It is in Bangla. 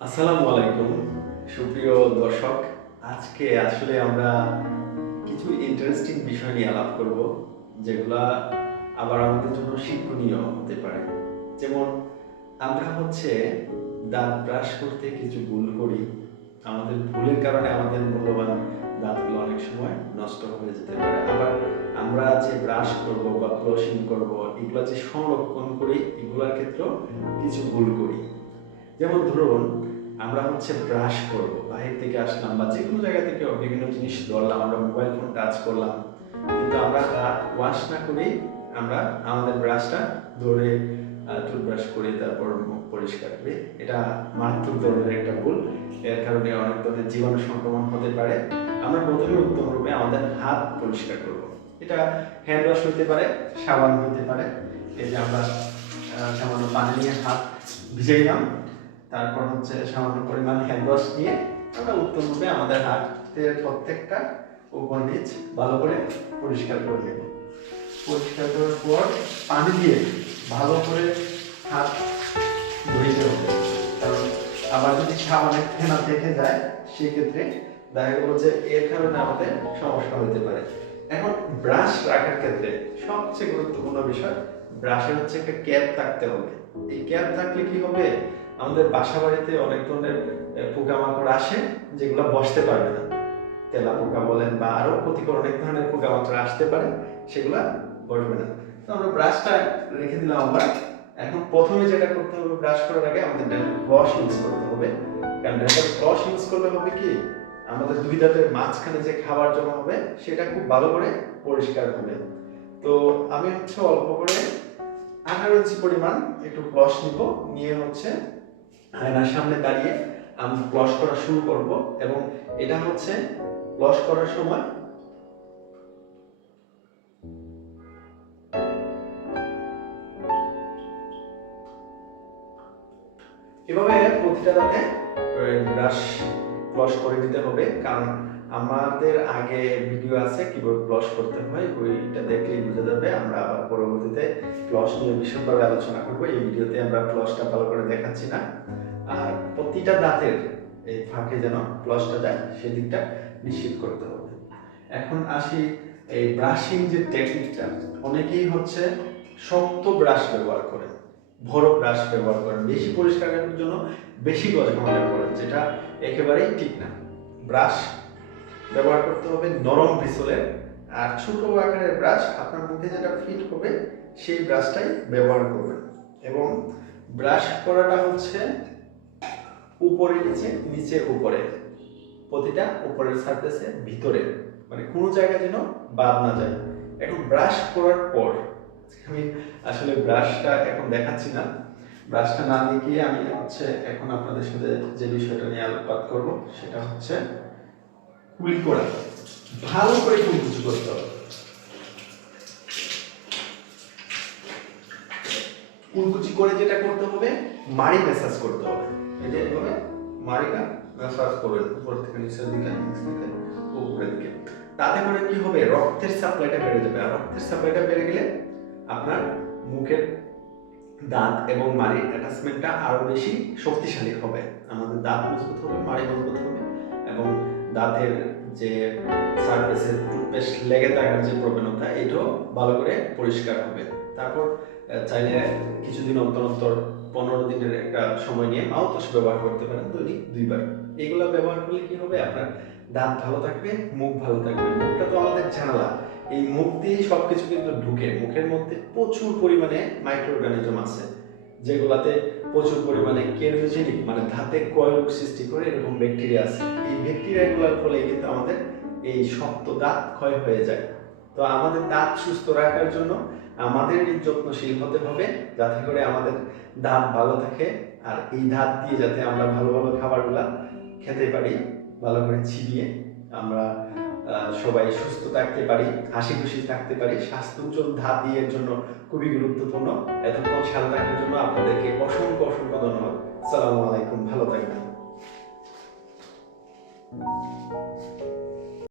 আসসালামু আলাইকুম, সুপ্রিয় দর্শক। আজকে আসলে আমরা কিছু ইন্টারেস্টিং বিষয় নিয়ে আলাপ করব, যেগুলা আবার আমাদের জন্য শিক্ষণীয় হতে পারে। যেমন, আমরা হচ্ছে দাঁত ব্রাশ করতে কিছু ভুল করি। আমাদের ভুলের কারণে আমাদের মূল্যবান দাঁতগুলো অনেক সময় নষ্ট হয়ে যেতে পারে। আবার আমরা যে ব্রাশ করব বা ফ্লোসিং করব, এগুলো যে সংরক্ষণ করি, এগুলোর ক্ষেত্রেও কিছু ভুল করি। যেমন ধরুন, আমরা হচ্ছে ব্রাশ করব, বাহির থেকে আসলাম বা যে কোনো জায়গা থেকে বিভিন্ন জিনিস ধরলাম, আমরা মোবাইল ফোন টাচ করলাম। কিন্তু আমরা হাত ওয়াশ না করেই আমরা আমাদের ব্রাশটা ধরে টুথব্রাশ করে তারপর মুখ পরিষ্কার করে। এটা মারাত্মক ধরনের একটা ভুল। এর কারণে অনেক ধরনের জীবাণু সংক্রমণ হতে পারে। আমরা প্রথমে উত্তম রূপে আমাদের হাত পরিষ্কার করব। এটা হ্যান্ড ওয়াশ হতে পারে, সাবান হতে পারে। এই যে আমরা সামান্য পানি নিয়ে হাত ভিজাইলাম। তারপর হচ্ছে সামান্য পরিমাণ হ্যান্ড ওয়াশ নিয়ে আমরা উত্তম রূপে আমাদের হাতের প্রত্যেকটা উপর নিচ ভালো করে পরিষ্কার করে নেব। পরিষ্কার করার পর পানি দিয়ে ভালো করে হাত ধুইতে হবে। কারণ আবার যদি সাবানের ফেনা থেকে যায়, সেক্ষেত্রে দেখা গেল যে এর কারণে আমাদের সমস্যা হতে পারে। এখন ব্রাশ রাখার ক্ষেত্রে সবচেয়ে গুরুত্বপূর্ণ বিষয় ব্রাশের হচ্ছে একটা ক্যাপ থাকতে হবে। এই ক্যাপ থাকলে কি হবে? আমাদের বাসা বাড়িতে অনেক ধরনের পোকামাকড় আসে যেগুলো বসতে পারবে না। তেলা পোকা বলেন বা আরও ক্ষতিকর অনেক ধরনের পোকামাকড় আসতে পারে, সেগুলা বসবে না। তো আমরা ব্রাশটা রেখে দিলাম আমরা। এখন প্রথমে যেটা করতে হবে ব্রাশ করার আগে আমাদের ডেন্টাল ফ্লস ইউজ করতে হবে। কারণ ডেন্টাল ফ্লস ইউজ করলে হবে কি, আমাদের দুই দাঁতের মাঝখানে যে খাবার জমা হবে, সেটা খুব ভালো করে পরিষ্কার হবে। তো আমি হচ্ছে অল্প করে আঠারো ইঞ্চি পরিমাণ একটু ফ্লস নিব, নিয়ে হচ্ছে আয়নার সামনে দাঁড়িয়ে আমি ব্লশ করা শুরু করব এবং এটা হচ্ছে ব্লশ করার সময় এভাবে প্রতিটা দাঁতে ব্রাশ ব্লশ করে দিতে হবে, কারণ আমাদের আগে ভিডিও আছে কীভাবে ব্লশ করতে হয়, ওইটা দেখলেই বুঝে যাবে। আমরা আবার পরবর্তীতে ব্লশ নিয়ে বিশদভাবে আলোচনা করব। এই ভিডিওতে আমরা ব্লশটা ভালো করে দেখাচ্ছি না। প্রতিটা দাঁতের এই ফাঁকে যেন ব্লশটা যায় সেদিকটা নিশ্চিত করতে হবে। এখন আসি এই ব্রাশিং যে টেকনিকটা অনেকেই হচ্ছে শক্ত ব্রাশ ব্যবহার করে, বড় ব্রাশ ব্যবহার করেন বেশি পরিষ্কার করার জন্য বেশি গজ ঘণ্টা করেন যেটা একেবারেই ঠিক না। ব্রাশ ব্যবহার করতে হবে নরম ব্রিসলের আর ছোট আকারের ব্রাশ আপনার মুখে যেটা ফিট হবে, সেই ব্রাশটাই ব্যবহার করবেন। এবং ব্রাশ করাটা হচ্ছে উপরে নিচে নিচে উপরে। প্রতিটা উপরের সারফেসে ভিতরে। মানে কোনো জায়গা যেন বাদ না যায়। এখন ব্রাশ করার পর আমি আসলে ব্রাশটা এখন দেখাচ্ছি না। ব্রাশটা না দেখিয়ে আমি হচ্ছে এখন আপনাদের সাথে যে বিষয়টা নিয়ে আলোকপাত করব, সেটা হচ্ছে কুলি করা। ভালো করে কুলকুচি করতে হবে। কুলকুচি করে যেটা করতে হবে, মাড়ি ম্যাসাজ করতে হবে। এটা এভাবে মাড়িটা ম্যাসাজ করবেন উপর থেকে নিচের দিকে নিচ থেকে উপরের দিকে। তাতে করে কি হবে? রক্তের সাপ্লাইটা বেড়ে যাবে। আর রক্তের সাপ্লাইটা বেড়ে গেলে আপনার মুখের দাঁত এবং মাড়ির অ্যাটাচমেন্টটা আরও বেশি শক্তিশালী হবে। আমাদের দাঁত মজবুত হবে, মাড়ি মজবুত হবে এবং দাঁতের যে সারফেসে টুথপেস্ট লেগে থাকার যে প্রবণতা, এটাও ভালো করে পরিষ্কার হবে। তারপর চাইলে কিছুদিন অন্তর অন্তর পনেরো দিনের একটা সময় নিয়ে মাউথওয়াশ ব্যবহার করতে পারেন দৈনিক দুইবার। এগুলো ব্যবহার করলে কি হবে? আপনার দাঁত ভালো থাকবে, মুখ ভালো থাকবে। মুখটা তো আমাদের জানালা এই মুখ দিয়েই সবকিছু কিন্তু ঢুকে। মুখের মধ্যে প্রচুর পরিমাণে মাইক্রো অর্গানিজম আছে, যেগুলাতে প্রচুর পরিমাণে কেরিওজেনিক মানে ধাতে কয়রোগ সৃষ্টি করে এরকম ব্যাকটেরিয়া আছে। এই ব্যাকটেরিয়াগুলোর ফলে কিন্তু আমাদের এই শক্ত দাঁত ক্ষয় হয়ে যায়। তো আমাদের দাঁত সুস্থ রাখার জন্য আমাদের যত্নশীল হতে হবে, যাতে করে আমাদের দাঁত ভালো থাকে। আর এই দাঁত দিয়ে যাতে আমরা ভালো ভালো খাবারগুলা খেতে পারি, ভালো করে চিবিয়ে আমরা সবাই সুস্থ থাকতে পারি, হাসি খুশি থাকতে পারি। স্বাস্থ্য উজ্জ্বল ধাপ দিয়ে জন্য খুবই গুরুত্বপূর্ণ। এতক্ষণ সাথে থাকার জন্য আপনাদেরকে অসংখ্য অসংখ্য ধন্যবাদ। সালামু আলাইকুম, ভালো থাকবেন।